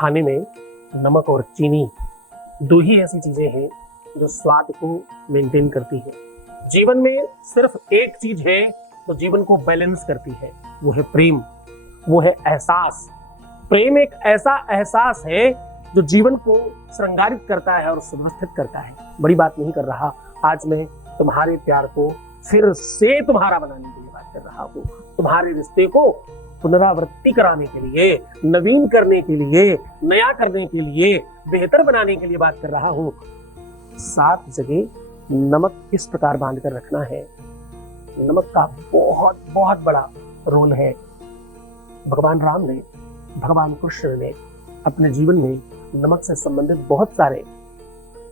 खाने में नमक और चीनी दो ही ऐसी चीजें हैं जो स्वाद को मेंटेन करती है। जीवन में सिर्फ एक चीज है तो जीवन को बैलेंस करती है, वो है प्रेम, वो है एहसास। प्रेम एक ऐसा एहसास है जो जीवन को श्रृंगारित करता है और सुव्यवस्थित करता है। बड़ी बात नहीं कर रहा, आज मैं तुम्हारे प्यार को फिर से तुम्हारा बनाने के लिए बात कर रहा हूँ। तुम्हारे रिश्ते को पुनरावृत्ति कराने के लिए, नवीन करने के लिए, नया करने के लिए, बेहतर बनाने के लिए बात कर रहा हूँ। 7 जगह नमक किस प्रकार बांध कर रखना है, नमक का बहुत बहुत बड़ा रोल है। भगवान राम ने, भगवान कृष्ण ने अपने जीवन में नमक से संबंधित बहुत सारे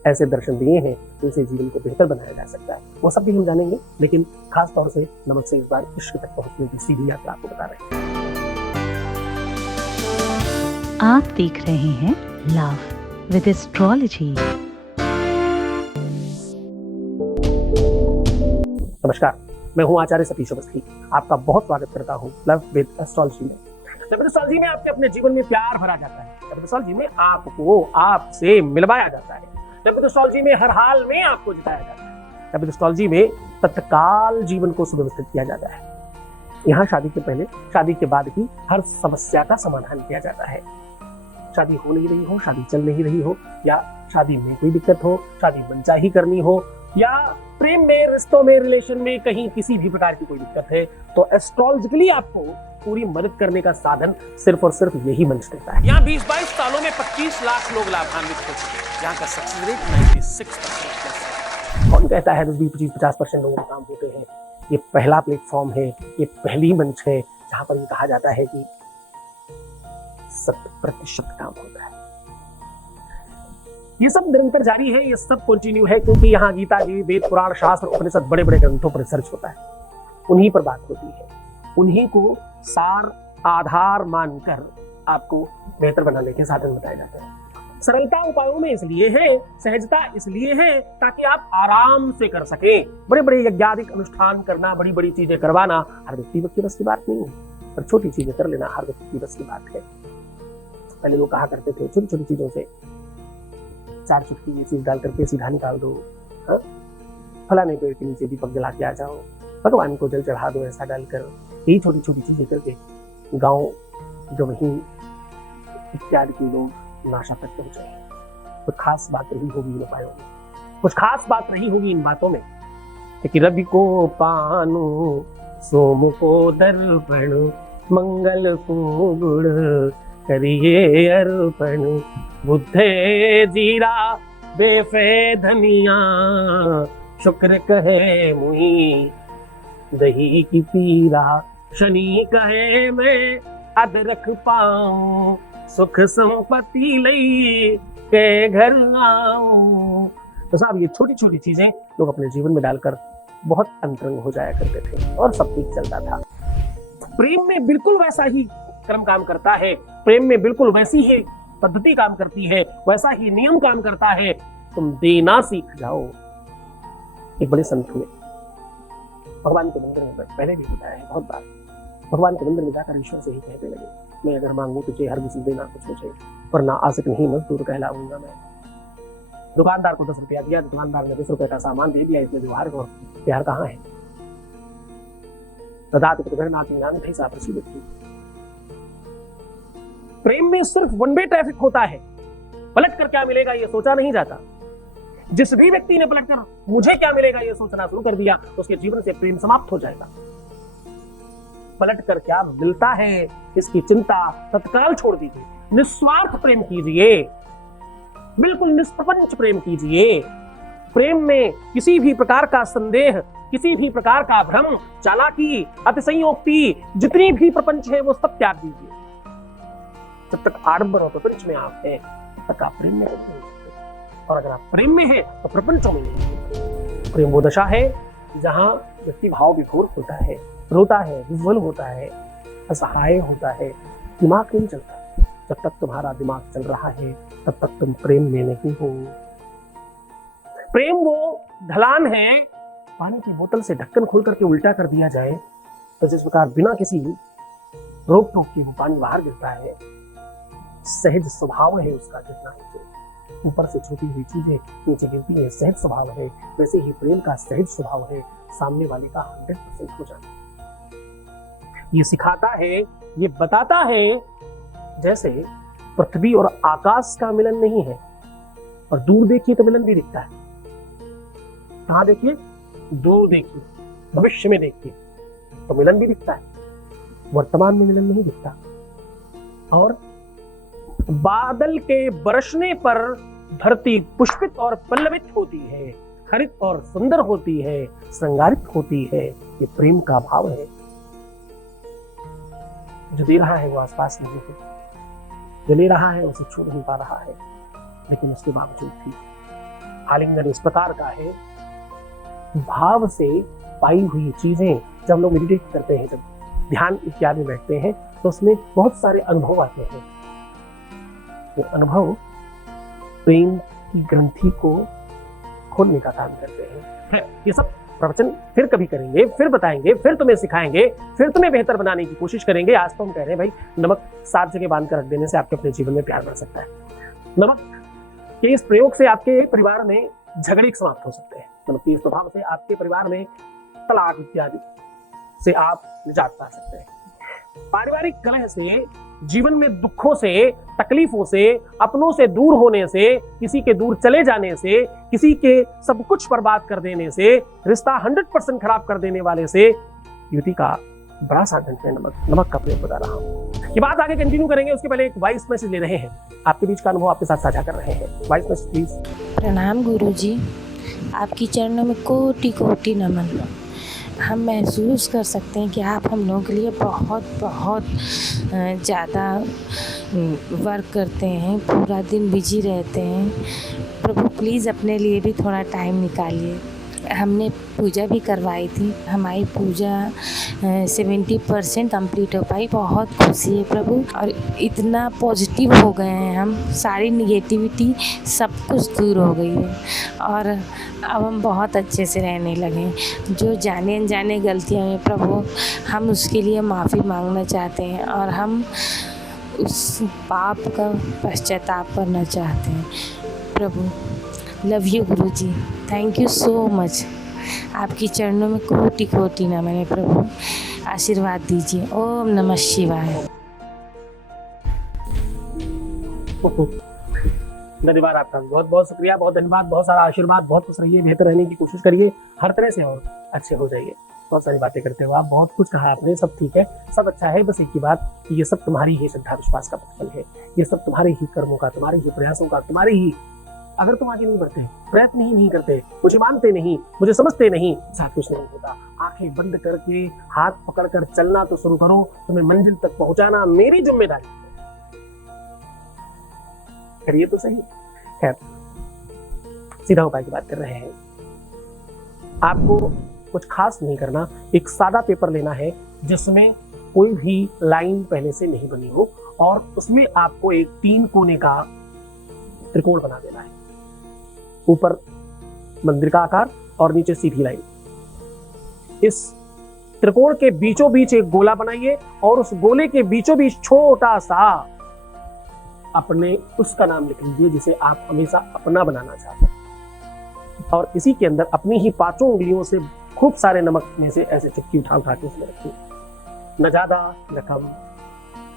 ऐसे दर्शन दिए हैं जिनसे जीवन को बेहतर बनाया जा सकता है। वो सब भी हम जानेंगे, लेकिन खास तौर से नमक से इस बार इश्क तक पहुंचने की सीधी यात्रा आपको बता रहे हैं। आप देख रहे हैं लव विद एस्ट्रोलॉजी। नमस्कार, मैं हूं आचार्य सतीश अवस्थी। आपका बहुत स्वागत करता हूं लव विद एस्ट्रोलॉजी में। लव विद एस्ट्रोलॉजी में आपके अपने जीवन में प्यार भरा जाता है। लव विद एस्ट्रोलॉजी में आपको आपसे मिलवाया जाता है। लव विद एस्ट्रोलॉजी में हर हाल में आपको जिताया जाता है। लव विद एस्ट्रोलॉजी में तत्काल जीवन को सुव्यवस्थित किया जाता है। यहाँ शादी के पहले, शादी के बाद की हर समस्या का समाधान किया जाता है। शादी हो नहीं रही हो, शादी चल नहीं रही हो, या शादी में कोई दिक्कत हो, शादी मनचाही करनी हो, या प्रेम में, रिश्तों में, रिलेशन में कहीं किसी भी प्रकार की कोई दिक्कत है, तो एस्ट्रोलॉजिकली आपको पूरी मदद करने का साधन सिर्फ और सिर्फ यही मंच देता है। यहाँ 20-22 सालों में 25 लाख लोग लाभान्वित हो चुके। यहाँ का सक्सेस रेट 96%। कौन कहता है 20-25-50% लोगों के काम होते हैं? ये पहला प्लेटफॉर्म है, ये पहली मंच है जहां पर ये कहा जाता है कि 100% काम होता है। ये सब निरंतर जारी है, ये सब कंटिन्यू है, क्योंकि यहाँ गीता जी, वेद, पुराण, शास्त्र, उपनिषद, बड़े बड़े ग्रंथों पर रिसर्च होता है। उन्हीं पर बात होती है, उन्हीं को सार आधार मानकर आपको बेहतर बनाने के साधन बताए जाते हैं। सरलता उपायों में इसलिए है, सहजता इसलिए है ताकि आप आराम से कर सके। बड़े बड़े यज्ञादिक अनुष्ठान करना, बड़ी बड़ी चीजें करवाना हर व्यक्ति की बस की बात नहीं है, पर छोटी चीजें कर लेना हर व्यक्ति की बस की बात है। पहले लोग कहा करते थे छोटी छोटी चीजों से 4 चुटकी ये चीज डाल करके सीधा निकाल दो, फलाने पेड़ के नीचे दीपक जला के आ जाओ, भगवान को जल चढ़ा दो, ऐसा डालकर। यही छोटी छोटी चीजें करके गांव जो वहीं इत्यादि के लोग नाशा तक पहुंचे हैं। कुछ खास बात रही होगी इन उपायों में, कुछ खास बात रही होगी इन बातों में कि रवि को पानु, सोम को दर्पण, मंगल को गुड़ करिए अर्पण, बुद्धे जीरा बेफे धनिया, शुक्र कहे मुई दही की पीरा, शनि कहे मैं अदरक पाऊं, सुख संपत्ति लई के घर आऊं। तो साहब, ये छोटी छोटी चीजें लोग अपने जीवन में डालकर बहुत अंतरंग हो जाया करते थे और सब ठीक चलता था। प्रेम में बिल्कुल वैसा ही क्रम काम करता है, प्रेम में बिल्कुल वैसी ही पद्धति काम करती है, वैसा ही नियम काम करता है। तुम देना सीख जाओ। एक बड़े संत हुए, भगवान के मंदिर में पहले भी बताया है बहुत बार, भगवान के मंदिर में जाकर ईश्वर से ही कहते लगे, मैं अगर मांगू तुझे हर किसी देना कुछ मुझे, वरना आशिक नहीं मजदूर कहलाऊंगा मैं। दुकानदार को 10 रुपया दिया, दुकानदार ने 10 रुपए का सामान दे दिया, इसमें व्यवहार और प्यार कहाँ है? प्रेम में सिर्फ वन वे ट्रैफिक होता है, पलट कर क्या मिलेगा ये सोचा नहीं जाता। जिस भी व्यक्ति ने पलट कर मुझे क्या मिलेगा ये सोचना शुरू कर दिया, उसके जीवन से प्रेम समाप्त हो जाएगा। पलट कर क्या मिलता है इसकी चिंता तत्काल छोड़ दीजिए। निस्वार्थ प्रेम कीजिए, बिल्कुल निष्प्रपंच प्रेम कीजिए। प्रेम में किसी भी प्रकार का संदेह, किसी भी प्रकार का भ्रम, चालाकी, अतिशयोक्ति, जितनी भी प्रपंच है वो सब त्याग दीजिए। जब तक आडंबर और प्रपंच में आप हैं तब तक आप प्रेम में नहीं सकते, और अगर आप प्रेम में हैं तो प्रपंचों में नहीं। प्रेम वो दशा है जहां व्यक्ति भाव विभोर होता है, रोता है, विह्वल होता है, असहाय होता है, दिमाग नहीं चलता। जब तक तुम्हारा दिमाग चल रहा है तब तक तुम प्रेम में नहीं हो। प्रेम वो ढलान है, पानी की बोतल से ढक्कन खोल करके उल्टा कर दिया जाए तो जिस प्रकार बिना किसी रोक टोक के वो पानी बाहर गिरता है, सहज स्वभाव है उसका गिरना नीचे। ऊपर से छूटी हुई चीजें नीचे गिरती है, सहज स्वभाव है। वैसे ही प्रेम का सहज स्वभाव है सामने वाले का 100% हो जाना। ये सिखाता है, ये बताता है, जैसे पृथ्वी और आकाश का मिलन नहीं है, और दूर देखिए तो मिलन भी दिखता है। कहां देखिए? दूर देखिए, भविष्य में देखिए तो मिलन भी दिखता है, वर्तमान में मिलन नहीं दिखता। और बादल के बरसने पर धरती पुष्पित और पल्लवित होती है, हरित और सुंदर होती है, श्रृंगारित होती है। ये प्रेम का भाव है। जो दे रहा है वो आसपास नहीं है, जो ले रहा है उसे छू नहीं पा रहा है, लेकिन उसके बावजूद भी आलिंगन इस प्रकार का है। भाव से पाई हुई चीजें, जब हम लोग मेडिटेट करते हैं, जब ध्यान इत्यादि में बैठते हैं, तो उसमें बहुत सारे अनुभव आते हैं। वो अनुभव प्रेम की ग्रंथि को खोलने का काम करते हैं। ये सब प्रवचन फिर कभी करेंगे, फिर बताएंगे, फिर तुम्हें सिखाएंगे, फिर तुम्हें बेहतर बनाने की कोशिश करेंगे। आज तो हम कह रहे हैं भाई, नमक 7 जगह बांध कर रख देने से आपके अपने जीवन में प्यार बढ़ सकता है। नमक के इस प्रयोग से आपके परिवार में झगड़े समाप्त हो सकते हैं। नमक के इस प्रभाव से आपके परिवार में तलाक इत्यादि से आप निजात पा सकते हैं। पारिवारिक कलह से, जीवन में दुखों से, तकलीफों से, अपनों से दूर होने से, किसी के दूर चले जाने से, किसी के सब कुछ बर्बाद कर देने से, रिश्ता 100% खराब कर देने वाले से युति का बड़ा साधन है नमक का प्रयोग बता रहा हूँ। ये बात आगे कंटिन्यू करेंगे, उसके पहले एक वॉइस मैसेज ले रहे हैं। आपके बीच का अनुभव आपके साथ साझा कर रहे हैं। Voice message please. प्रणाम गुरुजी, आपकी चरणों में कोटि कोटि नमन। हम महसूस कर सकते हैं कि आप हम लोगों के लिए बहुत बहुत ज़्यादा वर्क करते हैं, पूरा दिन बिजी रहते हैं। प्रभु प्लीज़ अपने लिए भी थोड़ा टाइम निकालिए। हमने पूजा भी करवाई थी, हमारी पूजा 70% कंप्लीट हो पाई। बहुत खुशी है प्रभु, और इतना पॉजिटिव हो गए हैं हम, सारी निगेटिविटी सब कुछ दूर हो गई है, और अब हम बहुत अच्छे से रहने लगे। जो जाने अनजाने गलतियाँ हैं प्रभु, हम उसके लिए माफ़ी मांगना चाहते हैं, और हम उस पाप का पश्चाताप करना चाहते हैं। प्रभु लव यू गुरुजी, थैंक यू सो मच। आपकी चरणों में कोटि कोटि नमन है प्रभु, आशीर्वाद दीजिए। ओम नमः शिवाय। धन्यवाद आपका, बहुत बहुत शुक्रिया, बहुत धन्यवाद, बहुत सारा आशीर्वाद। बहुत खुश रहिए, बेहतर रहने की कोशिश करिए, हर तरह से और अच्छे हो जाइए। बहुत सारी बातें करते हो आप, बहुत कुछ कहा आपने, सब ठीक है, सब अच्छा है। बस एक ही बात कि ये सब तुम्हारी ही श्रद्धा विश्वास का प्रतिफल है। ये सब तुम्हारे ही कर्मों का, तुम्हारे ही प्रयासों का, तुम्हारे ही, अगर तुम आगे नहीं बढ़ते, प्रयत्न ही नहीं करते, मुझे मानते नहीं, मुझे समझते नहीं, साथ कुछ नहीं होता। आंखें बंद करके हाथ पकड़कर चलना तो शुरू करो, तुम्हें मंजिल तक पहुंचाना मेरी जिम्मेदारी है। करिए तो सही। खैर, सीधा उपाय की बात कर रहे हैं। आपको कुछ खास नहीं करना, एक सादा पेपर लेना है जिसमें कोई भी लाइन पहले से नहीं बनी हो, और उसमें आपको एक 3 कोने का त्रिकोण बना देना है। ऊपर मंदिर का आकार और नीचे सीधी लाइन। इस त्रिकोण के बीचों बीच एक गोला बनाइए, और उस गोले के बीचों बीच छोटा सा अपने उसका नाम लिख लीजिए जिसे आप हमेशा अपना बनाना चाहते हैं, और इसी के अंदर अपनी ही 5 उंगलियों से खूब सारे नमक में से ऐसे चुटकी उठा उठा के उसमें रखिए। न ज्यादा न कम,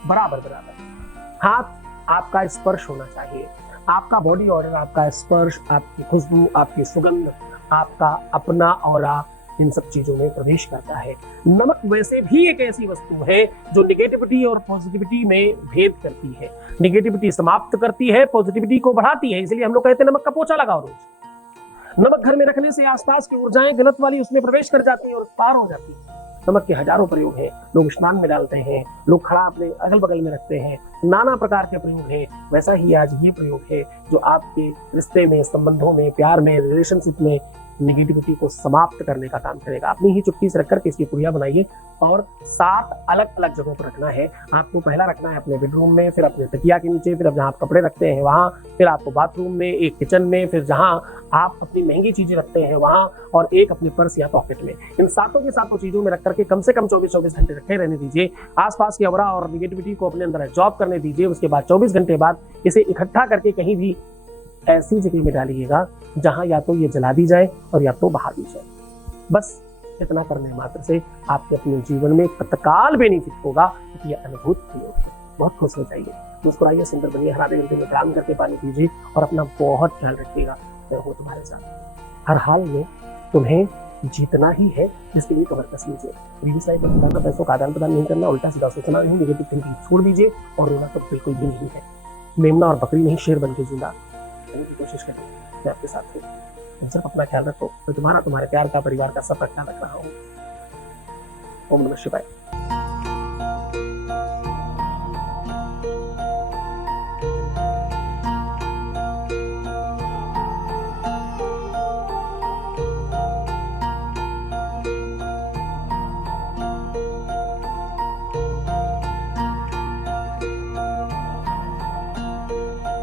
बराबर बराबर। हाथ आपका स्पर्श होना चाहिए, आपका बॉडी ऑर्डर, आपका स्पर्श, आपकी खुशबू, आपकी सुगंध, आपका अपना ऑरा, इन सब चीजों में प्रवेश करता है। नमक वैसे भी एक ऐसी वस्तु है जो निगेटिविटी और पॉजिटिविटी में भेद करती है। निगेटिविटी समाप्त करती है, पॉजिटिविटी को बढ़ाती है। इसलिए हम लोग कहते हैं नमक का पोछा लगाओ रोज। नमक घर में रखने से आसपास की ऊर्जाएं गलत वाली उसमें प्रवेश कर जाती हैं और पार हो जाती है। नमक के हजारों प्रयोग हैं, लोग स्नान में डालते हैं, लोग खड़ा अपने अगल बगल में रखते हैं, नाना प्रकार के प्रयोग हैं। वैसा ही आज ये प्रयोग है जो आपके रिश्ते में, संबंधों में, प्यार में, रिलेशनशिप में निगेटिविटी को समाप्त करने का काम करेगा। अपनी ही चुटकी से रख करके इसकी पुड़िया बनाइए और 7 अलग अलग जगहों पर रखना है। आपको पहला रखना है अपने बेडरूम में, फिर अपने तकिया के नीचे, फिर अब जहाँ आप कपड़े रखते हैं वहाँ, फिर आपको बाथरूम में, एक किचन में, फिर जहाँ आप अपनी महंगी चीजें रखते हैं वहाँ, और एक अपने पर्स या पॉकेट में। इन सातों के सातों चीजों में रख करके कम से कम 24 घंटे रखे रहने दीजिए। आसपास की अवरा और निगेटिविटी को अपने अंदर एब्जॉर्ब करने दीजिए। उसके बाद 24 घंटे बाद इसे इकट्ठा करके कहीं भी ऐसी जगह में डालिएगा जहां या तो ये जला दी जाए और या तो बहा दी जाए। बस इतना करने मात्र से आपके अपने जीवन में तत्काल बेनिफिट होगा, ये अनुभूति होगी। बहुत खुश हो जाइए, मुस्कुराइए, सुंदर बनिए, हर आधे घंटे में व्यायाम करके पानी पीजिए और अपना बहुत ख्याल रखिएगा। मैं हूँ तुम्हारे साथ। हर हाल में तुम्हें जीतना ही है, इसके लिए कमर कस लीजिए। प्रीवियस लाइफ में ज्यादा पैसों का आदान प्रदान नहीं करना, उल्टा सीधा सोचना नहीं, निगेटिव थिंकिंग छोड़ दीजिए और रोना तो बिल्कुल भी नहीं है। मेमना और बकरी नहीं, शेर बन के जीना की कोशिश करिए। मैं आपके साथ हूँ, तुम सिर्फ अपना ख्याल रखो। मैं तुम्हारे प्यार का, परिवार का, सबका ख्याल रख रहा हूँ। ओम नमः शिवाय।